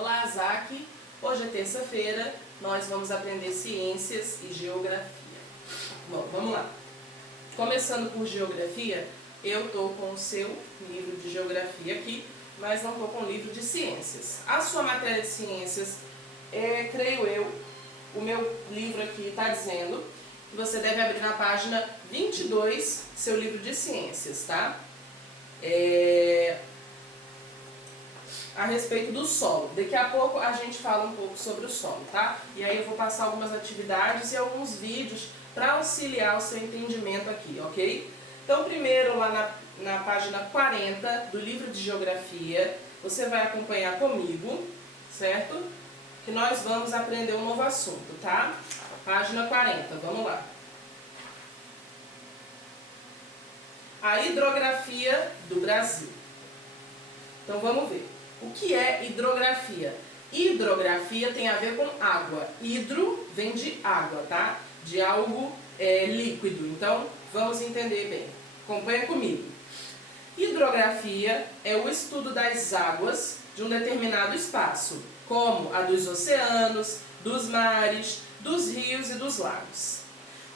Olá, Zac! Hoje é terça-feira, nós vamos aprender ciências e geografia. Bom, vamos lá. Começando por geografia, eu estou com o seu livro de geografia aqui, mas não estou com o livro de ciências. A sua matéria de ciências, creio eu, o meu livro aqui está dizendo que você deve abrir na página 22, seu livro de ciências, tá? A respeito do solo. Daqui a pouco a gente fala um pouco sobre o solo, tá? E aí eu vou passar algumas atividades e alguns vídeos para auxiliar o seu entendimento aqui, ok? Então, primeiro, lá na página 40 do livro de geografia, você vai acompanhar comigo, certo? Que nós vamos aprender um novo assunto, tá? Página 40, vamos lá. A hidrografia do Brasil. Então, vamos ver. O que é hidrografia? Hidrografia tem a ver com água. Hidro vem de água, tá? De algo líquido. Então, vamos entender bem. Acompanha comigo. Hidrografia é o estudo das águas de um determinado espaço, como a dos oceanos, dos mares, dos rios e dos lagos.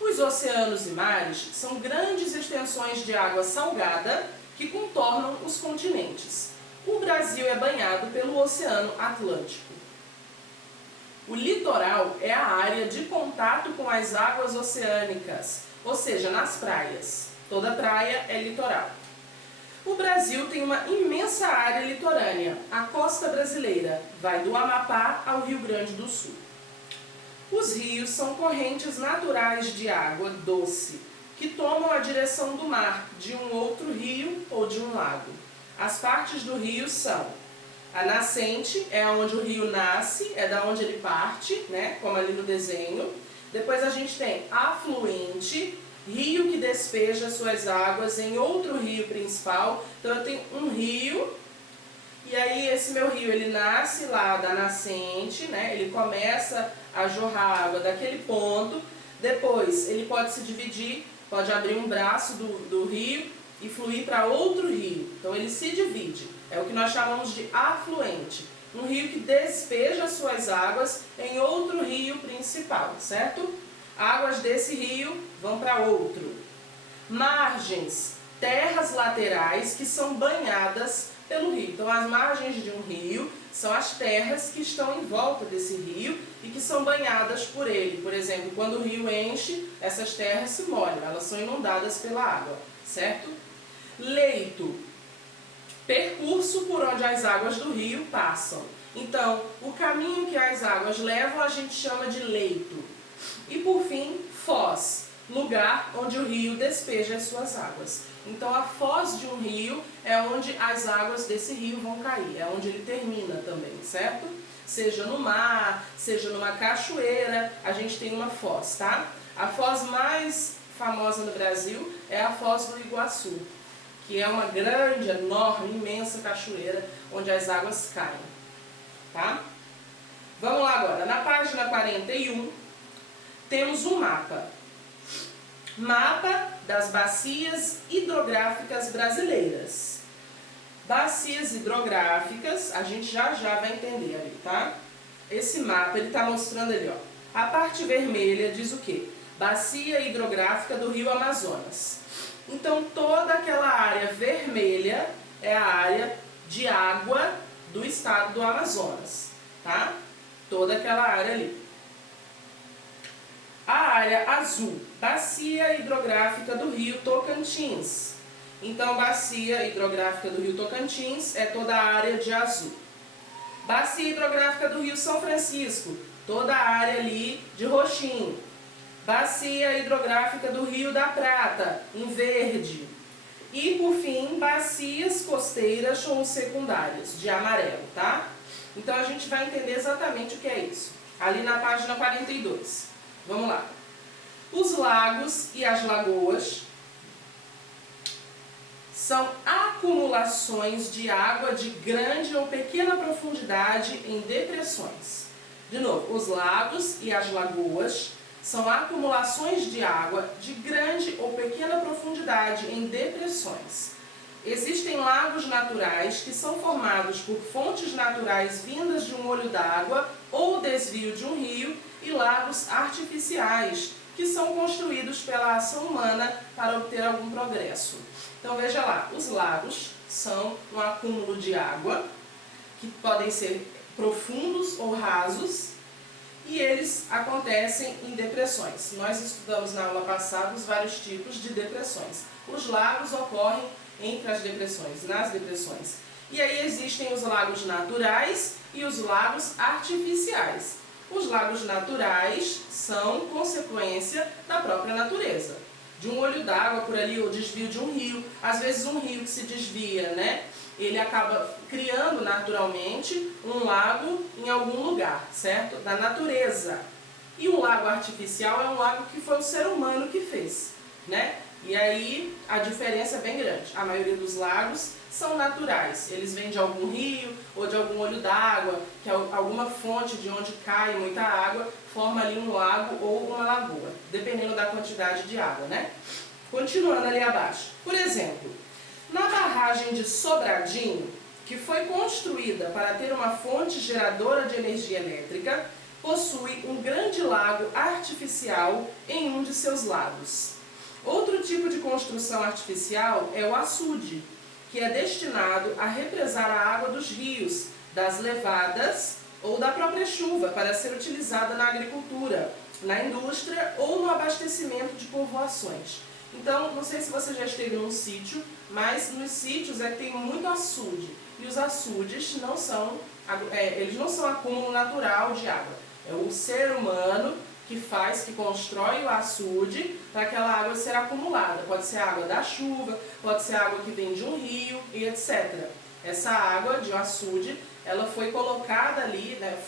Os oceanos e mares são grandes extensões de água salgada que contornam os continentes. O Brasil é banhado pelo Oceano Atlântico. O litoral é a área de contato com as águas oceânicas, ou seja, nas praias. Toda praia é litoral. O Brasil tem uma imensa área litorânea. A costa brasileira vai do Amapá ao Rio Grande do Sul. Os rios são correntes naturais de água doce, que tomam a direção do mar, de um outro rio ou de um lago. As partes do rio são: a nascente é onde o rio nasce, é da onde ele parte, né, como ali no desenho. Depois a gente tem afluente, rio que despeja suas águas em outro rio principal. Então eu tenho um rio, e aí esse meu rio ele nasce lá da nascente, né, ele começa a jorrar água daquele ponto. Depois ele pode se dividir, pode abrir um braço do rio e fluir para outro rio. Então ele se divide. É o que nós chamamos de afluente. Um rio que despeja suas águas em outro rio principal, certo? Águas desse rio vão para outro. Margens, terras laterais que são banhadas pelo rio. Então as margens de um rio são as terras que estão em volta desse rio e que são banhadas por ele. Por exemplo, quando o rio enche, essas terras se molham, elas são inundadas pela água, certo? Leito, percurso por onde as águas do rio passam. Então, o caminho que as águas levam a gente chama de leito. E por fim, foz, lugar onde o rio despeja as suas águas. Então, a foz de um rio é onde as águas desse rio vão cair, é onde ele termina também, certo? Seja no mar, seja numa cachoeira, a gente tem uma foz, tá? A foz mais famosa no Brasil é a Foz do Iguaçu, que é uma grande, enorme, imensa cachoeira onde as águas caem, tá? Vamos lá agora, na página 41, temos um mapa. Mapa das bacias hidrográficas brasileiras. Bacias hidrográficas, a gente já vai entender ali, tá? Esse mapa, ele está mostrando ali, ó. A parte vermelha diz o quê? Bacia hidrográfica do Rio Amazonas. Então, toda aquela área vermelha é a área de água do estado do Amazonas, tá? Toda aquela área ali. A área azul, bacia hidrográfica do Rio Tocantins. Então, bacia hidrográfica do Rio Tocantins é toda a área de azul. Bacia hidrográfica do Rio São Francisco, toda a área ali de roxinho. Bacia hidrográfica do Rio da Prata, em verde. E, por fim, bacias costeiras ou secundárias, de amarelo, tá? Então, a gente vai entender exatamente o que é isso, ali na página 42. Vamos lá. Os lagos e as lagoas são acumulações de água de grande ou pequena profundidade em depressões. De novo, os lagos e as lagoas são acumulações de água de grande ou pequena profundidade em depressões. Existem lagos naturais que são formados por fontes naturais vindas de um olho d'água ou desvio de um rio e lagos artificiais que são construídos pela ação humana para obter algum progresso. Então veja lá, os lagos são um acúmulo de água que podem ser profundos ou rasos e eles acontecem em depressões. Nós estudamos na aula passada os vários tipos de depressões. Os lagos ocorrem entre as depressões, nas depressões. E aí existem os lagos naturais e os lagos artificiais. Os lagos naturais são consequência da própria natureza. De um olho d'água por ali, ou desvio de um rio. Às vezes um rio que se desvia, né? Ele acaba criando naturalmente um lago em algum lugar, certo? Da natureza. E um lago artificial é um lago que foi o ser humano que fez, né? E aí a diferença é bem grande. A maioria dos lagos são naturais. Eles vêm de algum rio ou de algum olho d'água, que é alguma fonte de onde cai muita água, forma ali um lago ou uma lagoa, dependendo da quantidade de água, né? Continuando ali abaixo. Por exemplo, na barragem de Sobradinho, que foi construída para ter uma fonte geradora de energia elétrica, possui um grande lago artificial em um de seus lados. Outro tipo de construção artificial é o açude, que é destinado a represar a água dos rios, das levadas ou da própria chuva para ser utilizada na agricultura, na indústria ou no abastecimento de povoações. Então, não sei se você já esteve num sítio, mas nos sítios tem muito açude. E os açudes não são, eles não são acúmulo natural de água. É o ser humano que constrói o açude para aquela água ser acumulada. Pode ser água da chuva, pode ser água que vem de um rio e etc. Essa água de açude, ela foi colocada ali, né,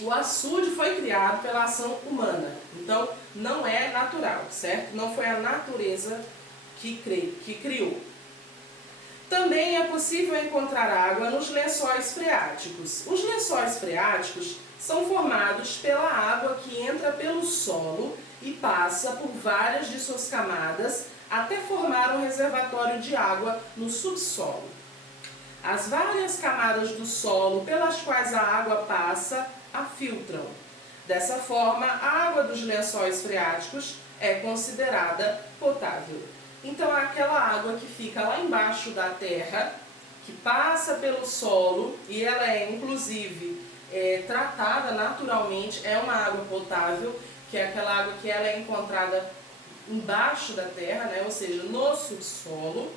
o açude foi criado pela ação humana. Então, não é natural, certo? Não foi a natureza que criou. Também é possível encontrar água nos lençóis freáticos. Os lençóis freáticos são formados pela água que entra pelo solo e passa por várias de suas camadas até formar um reservatório de água no subsolo. As várias camadas do solo pelas quais a água passa a filtram. Dessa forma, a água dos lençóis freáticos é considerada potável. Então, aquela água que fica lá embaixo da terra, que passa pelo solo e ela é inclusive tratada naturalmente, é uma água potável, que é aquela água que ela é encontrada embaixo da terra, né? Ou seja, no subsolo.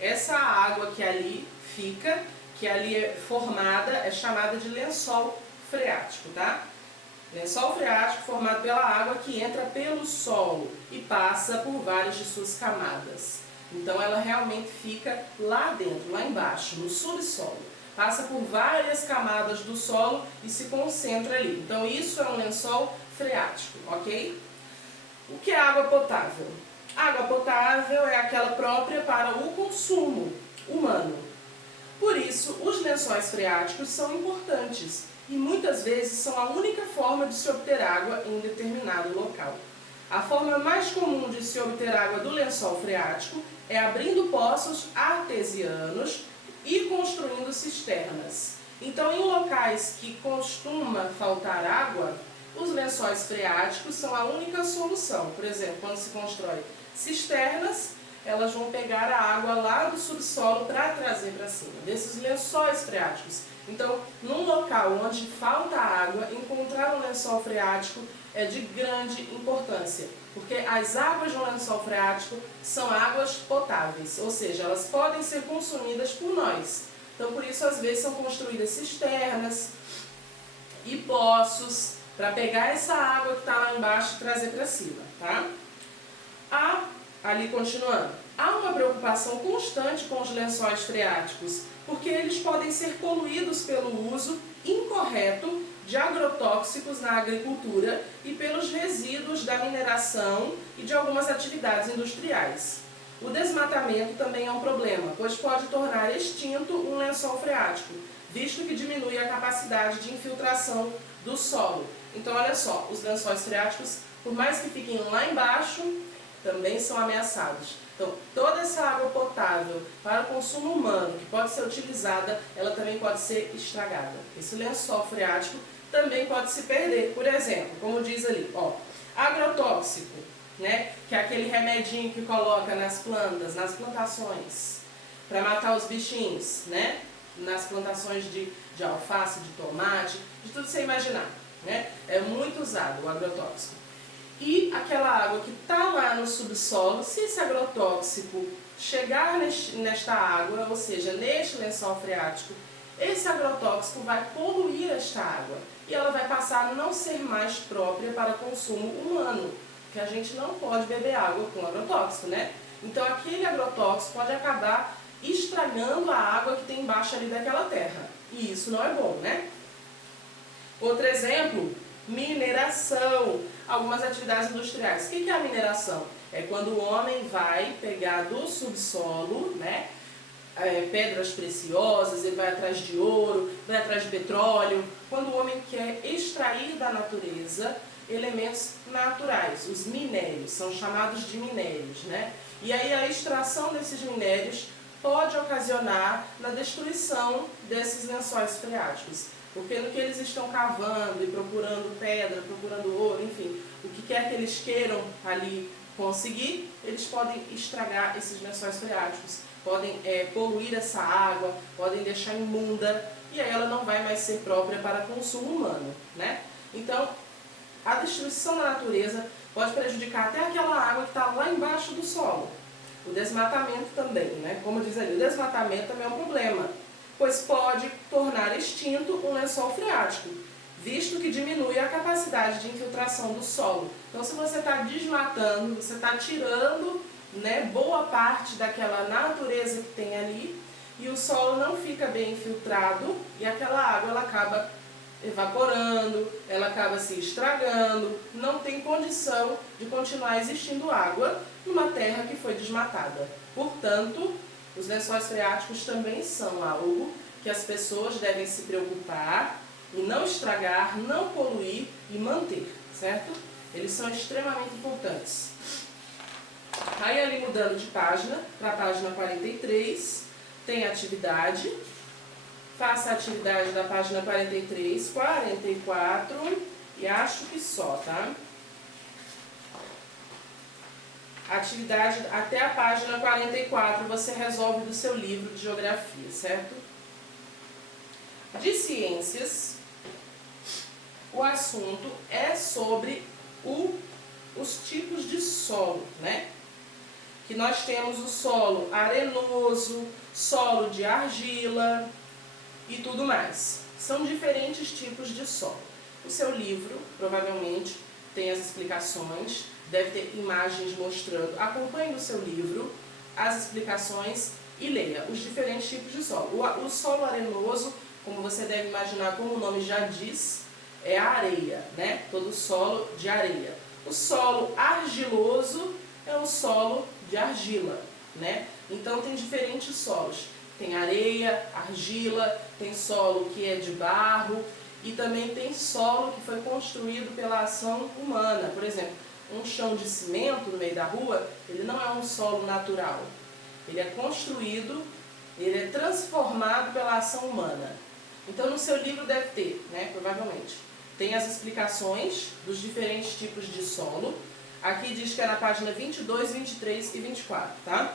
Essa água que ali fica, que ali é formada, é chamada de lençol freático, tá? Lençol freático formado pela água que entra pelo solo e passa por várias de suas camadas. Então ela realmente fica lá dentro, lá embaixo, no subsolo. Passa por várias camadas do solo e se concentra ali. Então isso é um lençol freático, ok? O que é água potável? Água potável é aquela própria para o consumo humano. Por isso, os lençóis freáticos são importantes e muitas vezes são a única forma de se obter água em um determinado local. A forma mais comum de se obter água do lençol freático é abrindo poços artesianos e construindo cisternas. Então, em locais que costuma faltar água, os lençóis freáticos são a única solução. Por exemplo, quando se constrói cisternas, elas vão pegar a água lá do subsolo para trazer para cima, desses lençóis freáticos. Então, num local onde falta água, encontrar um lençol freático é de grande importância, porque as águas de um lençol freático são águas potáveis, ou seja, elas podem ser consumidas por nós. Então, por isso, às vezes, são construídas cisternas e poços para pegar essa água que está lá embaixo e trazer para cima, tá? Ali continuando, há uma preocupação constante com os lençóis freáticos, porque eles podem ser poluídos pelo uso incorreto de agrotóxicos na agricultura e pelos resíduos da mineração e de algumas atividades industriais. O desmatamento também é um problema, pois pode tornar extinto um lençol freático, visto que diminui a capacidade de infiltração do solo. Então, olha só, os lençóis freáticos, por mais que fiquem lá embaixo, também são ameaçados. Então, toda essa água potável para o consumo humano, que pode ser utilizada, ela também pode ser estragada. Esse lençol freático também pode se perder. Por exemplo, como diz ali, ó, agrotóxico, né, que é aquele remedinho que coloca nas plantas, nas plantações, para matar os bichinhos, né, nas plantações de alface, de tomate, de tudo que você imaginar, né, é muito usado o agrotóxico. E aquela água que está lá no subsolo, se esse agrotóxico chegar nesta água, ou seja, neste lençol freático, esse agrotóxico vai poluir esta água e ela vai passar a não ser mais própria para consumo humano, que a gente não pode beber água com agrotóxico, né? Então aquele agrotóxico pode acabar estragando a água que tem embaixo ali daquela terra, e isso não é bom, né? Outro exemplo, mineração, algumas atividades industriais. O que é a mineração? É quando o homem vai pegar do subsolo, né, pedras preciosas, ele vai atrás de ouro, vai atrás de petróleo. Quando o homem quer extrair da natureza elementos naturais, os minérios, são chamados de minérios, né? E aí a extração desses minérios pode ocasionar na destruição desses lençóis freáticos. Porque no que eles estão cavando e procurando pedra, procurando ouro, enfim, o que quer que eles queiram ali conseguir, eles podem estragar esses lençóis freáticos, podem poluir essa água, podem deixar imunda, e aí ela não vai mais ser própria para consumo humano, né? Então, a destruição da natureza pode prejudicar até aquela água que está lá embaixo do solo. O desmatamento também, né? Como diz ali, o desmatamento também é um problema, pois pode tornar extinto um lençol freático, visto que diminui a capacidade de infiltração do solo. Então, se você está desmatando, você está tirando, né, boa parte daquela natureza que tem ali, e o solo não fica bem infiltrado, e aquela água ela acaba evaporando, ela acaba se estragando, não tem condição de continuar existindo água numa terra que foi desmatada. Portanto, os lençóis freáticos também são algo que as pessoas devem se preocupar e não estragar, não poluir e manter, certo? Eles são extremamente importantes. Aí ali mudando de página, para a página 43, tem atividade. Faça a atividade da página 43, 44 e acho que só, tá? Atividade até a página 44 você resolve do seu livro de geografia, certo? De ciências, o assunto é sobre os tipos de solo, né? Que nós temos o solo arenoso, solo de argila e tudo mais. São diferentes tipos de solo. O seu livro, provavelmente, tem as explicações, deve ter imagens mostrando. Acompanhe no seu livro as explicações e leia os diferentes tipos de solo. O solo arenoso, como você deve imaginar, como o nome já diz, é a areia, né? Todo solo de areia. O solo argiloso é o solo de argila, né? Então tem diferentes solos. Tem areia, argila, tem solo que é de barro e também tem solo que foi construído pela ação humana. Por exemplo, um chão de cimento no meio da rua, ele não é um solo natural. Ele é construído, ele é transformado pela ação humana. Então no seu livro deve ter, né, provavelmente, tem as explicações dos diferentes tipos de solo. Aqui diz que é na página 22, 23 e 24, tá?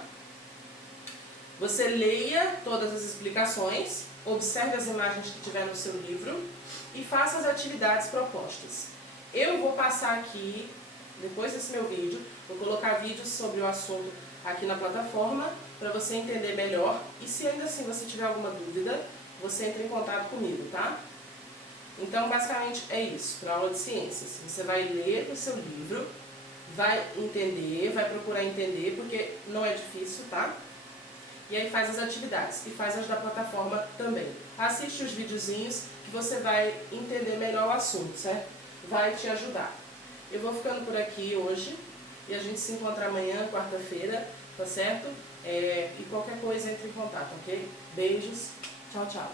Você leia todas as explicações, observe as imagens que tiver no seu livro e faça as atividades propostas. Eu vou passar aqui, depois desse meu vídeo, vou colocar vídeos sobre o assunto aqui na plataforma para você entender melhor. E se ainda assim você tiver alguma dúvida, você entra em contato comigo, tá? Então, basicamente é isso, para a aula de ciências. Você vai ler o seu livro, vai entender, vai procurar entender, porque não é difícil, tá? E aí faz as atividades, e faz as da plataforma também. Assiste os videozinhos que você vai entender melhor o assunto, certo? Vai te ajudar. Eu vou ficando por aqui hoje, e a gente se encontra amanhã, quarta-feira, tá certo? E qualquer coisa entre em contato, ok? Beijos, tchau, tchau.